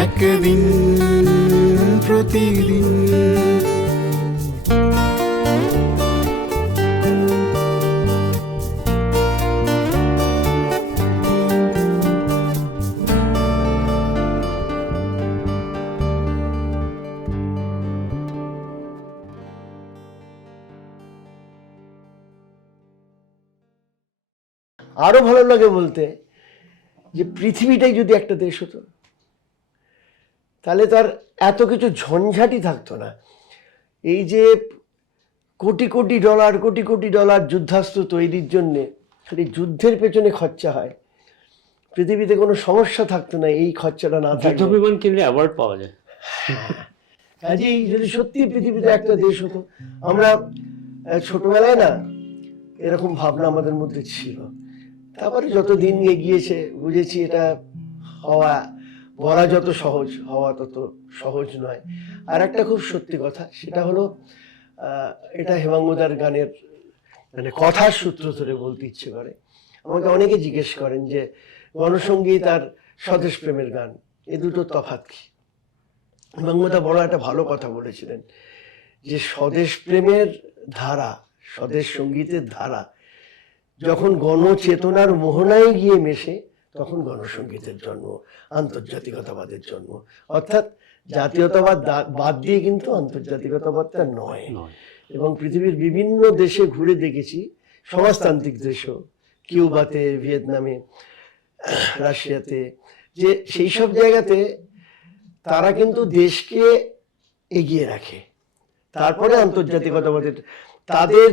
একদিন প্রতিদিন। আরও ভালো লাগে বলতে যে পৃথিবীটাই যদি একটা দেশ হতো তাহলে তার এত কিছু ঝঞ্ঝাটি থাকতো না। এই যে কোটি কোটি ডলার কোটি কোটি ডলার যুদ্ধাস্ত্র তৈরির জন্যে খালি যুদ্ধের পেছনে খরচা হয়। পৃথিবীতে কোনো সমস্যা থাকতো না এই খরচাটা না যুদ্ধ বিমান কিনলে অ্যাওয়ার্ড পাওয়া যায়। কাজেই যদি সত্যি পৃথিবীতে একটা দেশ হতো আমরা ছোটবেলায় না এরকম ভাবনা আমাদের মধ্যে ছিল। তারপরে যত দিন এগিয়েছে বুঝেছি এটা হওয়া বলা যত সহজ, হওয়া তত সহজ নয়। আর একটা খুব সত্যি কথা, সেটা হলো এটা হেমাঙ্গদার গানের মানে কথার সূত্র ধরে বলতে ইচ্ছে করে। আমাকে অনেকে জিজ্ঞেস করেন যে গণসঙ্গীত আর স্বদেশ প্রেমের গান, এ দুটো তফাৎ কি? হেমাঙ্গদা বড় একটা ভালো কথা বলেছিলেন যে, স্বদেশ প্রেমের ধারা, স্বদেশ সঙ্গীতের ধারা, যখন গণচেতনার মোহনায় গিয়ে মেশে তখন গণসঙ্গীতের জন্ম আন্তর্জাতিকতাবাদের জন্ম। অর্থাৎ জাতীয়তাবাদ বাদ দিয়ে কিন্তু আন্তর্জাতিকতাবাদটা নয়। নয়। এবং পৃথিবীর বিভিন্ন দেশে ঘুরে দেখেছি সমাজতান্ত্রিক দেশও কিউবাতে ভিয়েতনামে রাশিয়াতে যে সেই সব জায়গাতে তারা কিন্তু দেশকে এগিয়ে রাখে। তারপরে আন্তর্জাতিকতাবাদের তাদের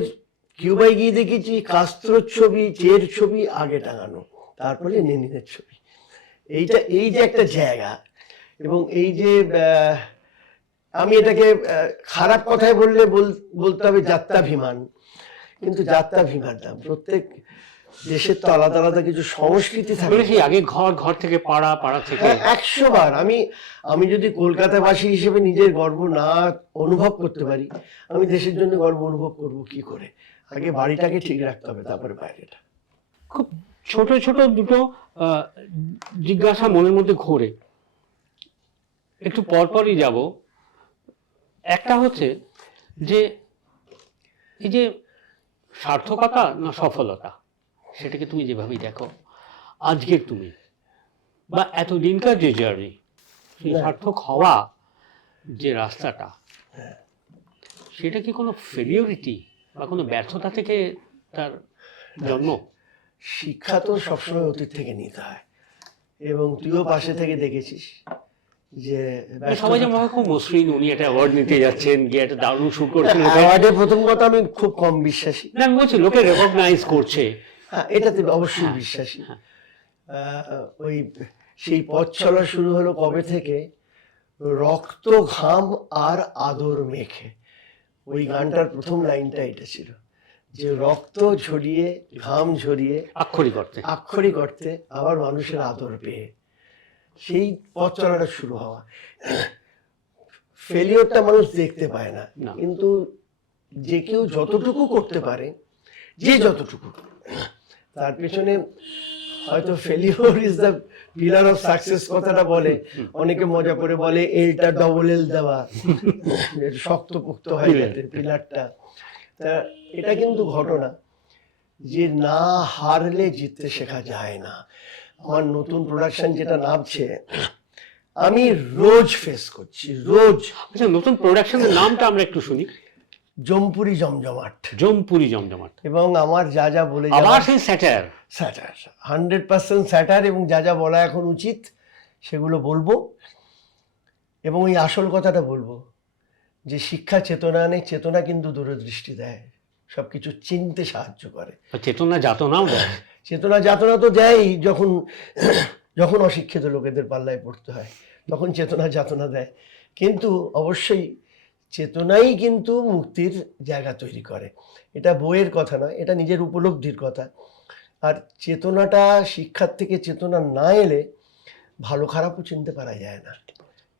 কিউবায় গিয়ে দেখেছি কাস্ত্রোর ছবি চের ছবি আগে টাঙানো। তারপরে লেনিনের ছবি। এইটা এই যে একটা জায়গা এবং এই যে আমি এটাকে খারাপ কথায় বললে বল- বলতে হবে যাত্রাভিমান। কিন্তু যাত্রাভিমান না প্রত্যেক দেশের তো আলাদা আলাদা কিছু সংস্কৃতি থাকে। বলেছি আগে ঘর ঘর থেকে পাড়া পাড়া থেকে। হ্যাঁ, একশো বার আমি আমি যদি কলকাতাবাসী হিসেবে নিজের গর্ব না অনুভব করতে পারি আমি দেশের জন্য গর্ব অনুভব করব কি করে? আগে বাড়িটাকে ঠিক রাখতে হবে তারপরে বাইরেটা। খুব ছোট ছোট দুটো জিজ্ঞাসা মনের মধ্যে ঘোরে। একটু পরপরই যাব। একটা হচ্ছে যে এই যে সার্থকতা না সফলতা সেটাকে তুমি যেভাবেই দেখো আজকের তুমি বা এতদিনকার যে জার্নি সেই সার্থক হওয়া যে রাস্তাটা সেটা কি কোনো ফেলিওরিটি বা কোনো ব্যর্থতা থেকে তার জন্ম? শিক্ষা তো সবসময় অতীত থেকে নিতে হয়। এবং তুইও পাশে থেকে দেখেছিস যে সবাই খুব মসৃণ উনি একটা অ্যাওয়ার্ড নিতে যাচ্ছেন গিয়ে একটা দারুণ শুট করছেন। অ্যাওয়ার্ডে প্রথম কথা আমি খুব কম বিশ্বাসী। না আমি বলছি লোকে রেকগনাইজ করছে। হ্যাঁ এটাতে অবশ্যই বিশ্বাসী। হ্যাঁ। আহ, ওই সেই পথ চলা শুরু হলো কবে থেকে? রক্ত ঘাম আর আদর মেখে। ওই গানটার প্রথম লাইনটা এটা ছিল। যে রক্ত ঝরিয়ে ঘাম ঝরিয়ে আক্ষরিক অর্থে। আক্ষরিক অর্থে আবার মানুষের আদর পেয়ে। সেই পথ চলাটা শুরু হওয়া। ফেলিওরটা মানুষ দেখতে পায় না। কিন্তু যে কেউ যতটুকু করতে পারে যে যতটুকু তার পেছনে হয়তো failure is the pillar of success কথাটা বলে। অনেকে মজা করে বলে এলটা ডবল এল দেওয়া। শক্ত পোক্ত হয়ে যাতে পিলারটা তা এটা কিন্তু ঘটনা। যে না হারলে জিততে শেখা যায় না। আমার নতুন প্রোডাকশন যেটা নামছে আমি রোজ ফেস করছি রোজ। আচ্ছা নতুন প্রোডাকশনের নামটা আমরা একটু শুনি। জমপুরি জমজমাট। জমপুরি জমজমাট। এবং আমার যা যা বলে আবার সেই স্যাটার। স্যাটার হান্ড্রেড পার্সেন্ট স্যাটার এবং যা যা বলা এখন উচিত সেগুলো বলব। এবং ওই আসল কথাটা বলব। যে শিক্ষা চেতনা নেই চেতনা কিন্তু দূরদৃষ্টি দেয়। সব কিছু চিনতে সাহায্য করে। চেতনা যাতনাও দেয়। চেতনা যাতনা তো দেয়ই যখন যখন অশিক্ষিত লোকেদের পাল্লায় পড়তে হয় তখন চেতনা যাতনা দেয়। কিন্তু অবশ্যই চেতনাই কিন্তু মুক্তির জায়গা তৈরি করে। এটা বইয়ের কথা নয় এটা নিজের উপলব্ধির কথা। আর চেতনাটা শিক্ষার থেকে চেতনা না এলে ভালো খারাপও চিনতে পারা যায় না।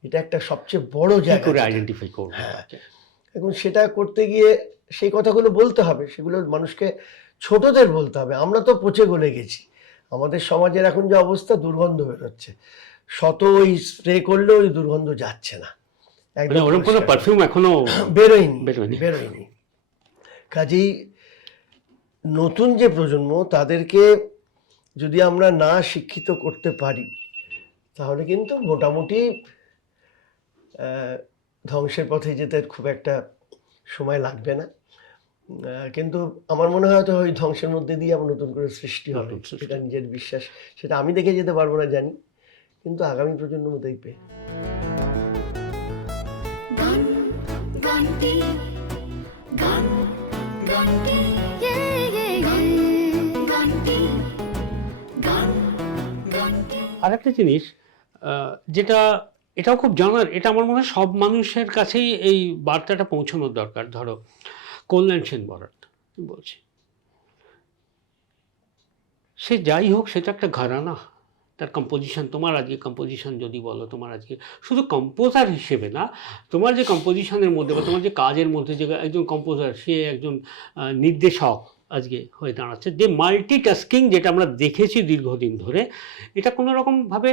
এটা একটা সবচেয়ে বড় জায়গা করে। আইডেন্টিফাই করব? হ্যাঁ। এখন সেটা করতে গিয়ে সেই কথাগুলো বলতে হবে সেগুলো মানুষকে ছোটদের বলতে হবে। আমরা তো পচে গলে গেছি। আমাদের সমাজের এখন যে অবস্থা দুর্গন্ধ বেরোচ্ছে। শত ওই স্প্রে করলেও ওই দুর্গন্ধ যাচ্ছে না। মানে একদম ওরকম কোনো পারফিউম এখনও বেরোয়নি। বেরোয়নি। কাজেই নতুন যে প্রজন্ম তাদেরকে যদি আমরা না শিক্ষিত করতে পারি তাহলে কিন্তু মোটামুটি ধ্বংসের পথে যেতে খুব একটা সময় লাগবে না। কিন্তু আমার মনে হয় তো ওই ধ্বংসের মধ্যে দিয়ে আবার নতুন করে সৃষ্টি হবে। সেটা নিজের বিশ্বাস। সেটা আমি দেখে যেতে পারব না জানি। কিন্তু আগামী প্রজন্ম দেখবে গান গানটি গান গানটি গানটি গান গানটি আর একটা জিনিস যেটা এটাও খুব জানার, এটা আমার মনে হয় সব মানুষের কাছেই এই বার্তাটা পৌঁছানোর দরকার। ধরো, কল্যাণ সেন বরাট বলছি। সে যাই হোক সেটা একটা ঘরানা। তার কম্পোজিশন তোমার আজকে কম্পোজিশন যদি বলো, তোমার আজকে শুধু কম্পোজার হিসেবে না, তোমার যে কম্পোজিশনের মধ্যে বা তোমার যে কাজের মধ্যে যে একজন কম্পোজার সে একজন নির্দেশক আজকে হয়ে দাঁড়াচ্ছে, যে মাল্টিটাস্কিং যেটা আমরা দেখেছি দীর্ঘদিন ধরে, এটা কোনো রকমভাবে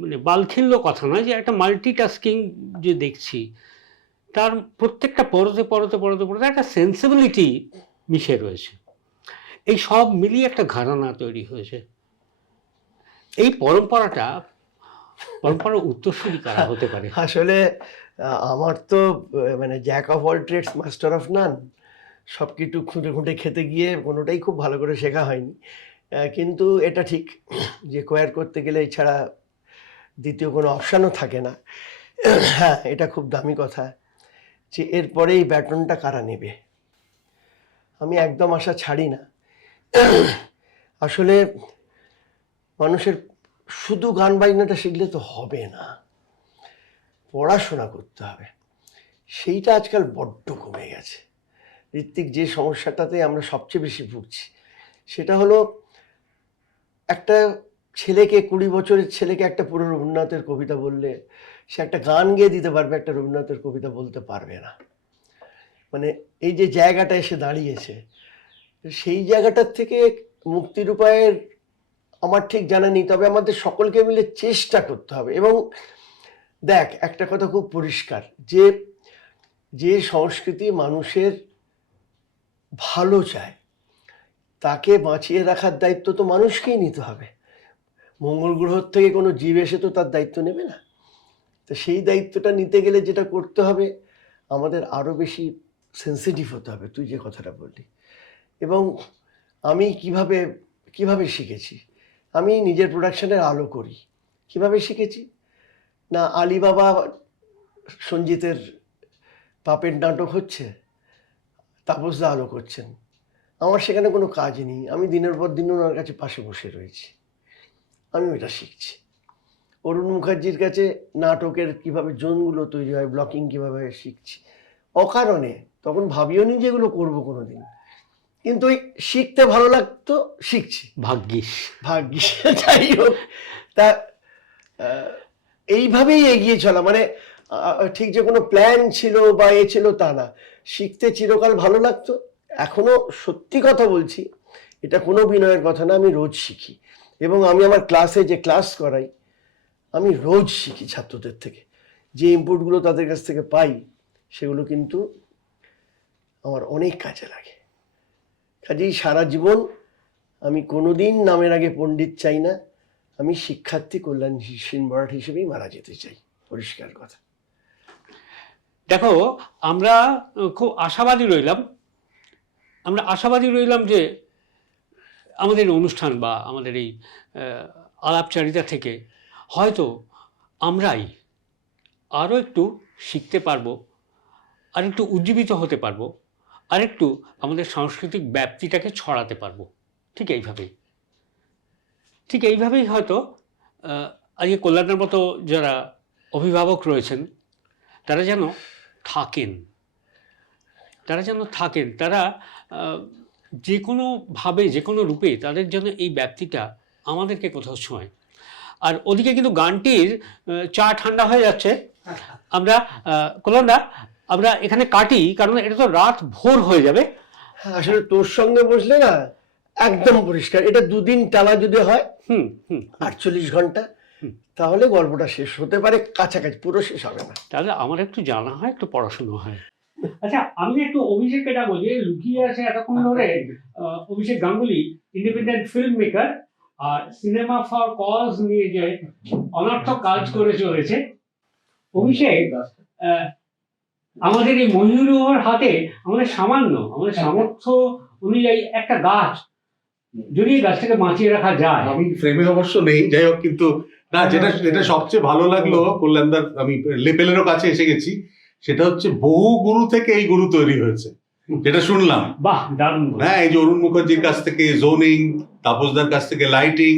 মানে বালখিল্য কথা নয়, যে একটা মাল্টিটাস্কিং যে দেখছি, তার প্রত্যেকটা পরতে পরতে পরতে পরতে একটা সেন্সিবিলিটি মিশে রয়েছে। এই সব মিলিয়ে একটা ঘরানা তৈরি হয়েছে। এই পরম্পরাটা, পরম্পরার উত্তরসূরি কারা হতে পারে? আসলে, আমার তো মানে jack of all trades master of none সব কিছু খুঁটে খুঁটে খেতে গিয়ে কোনোটাই খুব ভালো করে শেখা হয়নি। কিন্তু এটা ঠিক যে কোয়ার করতে গেলে এছাড়া দ্বিতীয় কোনো অপশানও থাকে না। হ্যাঁ এটা খুব দামি কথা যে এরপরে এই ব্যাটনটা কারা নেবে? আমি একদম আশা ছাড়ি না। আসলে মানুষের শুধু গান বাজনাটা শিখলে তো হবে না। পড়াশোনা করতে হবে। সেইটা আজকাল বড্ড কমে গেছে। ঋত্বিক, যে সমস্যাটাতে আমরা সবচেয়ে বেশি ভুগছি, সেটা হলো একটা ছেলেকে কুড়ি বছরের ছেলেকে একটা পুরো রবীন্দ্রনাথের কবিতা বললে সে একটা গান গেয়ে দিতে পারবে, একটা রবীন্দ্রনাথের কবিতা বলতে পারবে না। মানে এই যে জায়গাটা এসে দাঁড়িয়েছে, সেই জায়গাটার থেকে মুক্তির উপায়ের আমার ঠিক জানা নেই, তবে আমাদের সকলকে মিলে চেষ্টা করতে হবে। এবং দেখ, একটা কথা খুব পরিষ্কার, যে যে সংস্কৃতি মানুষের ভালো চায়, তাকে বাঁচিয়ে রাখার দায়িত্ব তো মানুষকেই নিতে হবে। মঙ্গল গ্রহ থেকে কোনো জীব এসে তো তার দায়িত্ব নেবে না। তো সেই দায়িত্বটা নিতে গেলে যেটা করতে হবে, আমাদের আরও বেশি সেন্সিটিভ হতে হবে, তুই যে কথাটা বললি। এবং আমি কীভাবে কীভাবে শিখেছি? আমি নিজের প্রোডাকশানের আলো করি। কীভাবে শিখেছি? না, আলিবাবা সঞ্জিতের পাপের নাটক হচ্ছে তাপসদা আলো করছেন। আমার সেখানে কোনো কাজ নেই। আমি দিনের পর দিন ওনার কাছে পাশে বসে রয়েছি। আমি ওইটা শিখছি। অরুণ মুখার্জির কাছে নাটকের কীভাবে জোনগুলো তৈরি হয় ব্লকিং কীভাবে শিখছি অকারণে তখন ভাবিও নি যে এগুলো করব কোনো দিন কিন্তু ওই শিখতে ভালো লাগতো শিখছি। ভাগ্যিস। ভাগ্যিস যাই হোক। তা এইভাবেই এগিয়ে চলা। মানে ঠিক যে কোনো প্ল্যান ছিল বা এ ছিল তা না। শিখতে চিরকাল ভালো লাগতো। এখনও সত্যি কথা বলছি এটা কোনো বিনয়ের কথা না আমি রোজ শিখি। এবং আমি আমার ক্লাসে যে ক্লাস করাই, আমি রোজ শিখি ছাত্রদের থেকে। যে ইনপুটগুলো তাদের কাছ থেকে পাই, সেগুলো কিন্তু আমার অনেক কাজে লাগে। কাজেই সারা জীবন আমি কোনোদিন নামের আগে পণ্ডিত চাই না, আমি শিক্ষার্থী কল্যাণ সিন বরাট হিসেবেই মারা যেতে চাই। পরিষ্কার কথা। দেখো, আমরা খুব আশাবাদী রইলাম। আমরা আশাবাদী রইলাম যে আমাদের অনুষ্ঠান বা আমাদের এই আলাপচারিতা থেকে হয়তো আমরাই আরও একটু শিখতে পারব আর একটু উজ্জীবিত হতে পারব আর একটু আমাদের সাংস্কৃতিক ব্যাপ্তিটাকে ছড়াতে পারব। ঠিক এইভাবেই। ঠিক এইভাবেই হয়তো আজকে কল্যাণের মতো যারা অভিভাবক রয়েছেন, তারা যেন থাকেন। তারা যেন থাকেন। তারা যে কোনোভাবে যে কোনো রূপে তাদের জন্য এই ব্যাপ্তিটা আমাদেরকে কোথাও ছোঁয়। আর ওদিকে কিন্তু গানটির চা ঠান্ডা হয়ে যাচ্ছে। আমরা কল্যাণদা আমরা এখানে কাটি কারণ এটা তো রাত ভোর হয়ে যাবে। হ্যাঁ, আসলে তোর সঙ্গে বসলে না একদম পরিষ্কার। এটা দুদিন টানা যদি হয় হুম হুম আটচল্লিশ ঘণ্টা তাহলে গল্পটা শেষ হতে পারে কাছাকাছি পুরো শেষ হবে না। তাহলে আমার একটু জানা হয় একটু পড়াশুনো হয়। আচ্ছা আমি একটু অভিষেককে ডাকবো যে লুকিয়ে আছে এতক্ষণ ধরে Abhishek Ganguly independent film maker R cinema for cause নিয়ে যে অনর্থক কাজ করে চলেছে। অভিষেক আমাদের এই ময়ূর হাতে আমাদের সামান্য আমাদের সামর্থ্য অনুযায়ী একটা গাছ যদি এই গাছটাকে বাঁচিয়ে রাখা যায়। আমি ফ্রেমে অবশ্য নেই যাই হোক কিন্তু না যেটা যেটা সবচেয়ে ভালো লাগল কল্যাণদার আমি লেপেলেরও কাছে এসে গেছি। সেটা হচ্ছে বহু গুরু থেকে এই গুরু তৈরি হয়েছে। যেটা শুনলাম। বাহ দারুণ হ্যাঁ এই যে অরুণ মুখার্জির কাছ থেকে জোনিং তাপসদার কাছ থেকে লাইটিং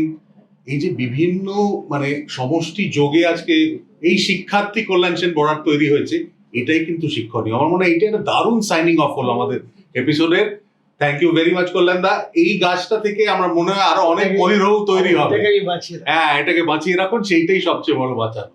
এই যে বিভিন্ন মানে সমষ্টি যোগে আজকে এই শিক্ষার্থী কল্যাণ সেন বরাট তৈরি হয়েছে এটাই কিন্তু শিক্ষণীয়। আমার মনে হয় এটা একটা দারুণ সাইনিং অফ হলো আমাদের এপিসোডের thank you very much Kalyan দা। এই গাছটা থেকে আমার মনে হয় আরও অনেক ময়ূরও তৈরি হবে। হ্যাঁ এটাকে বাঁচিয়ে রাখুন সেইটাই সবচেয়ে বড় বাঁচানো।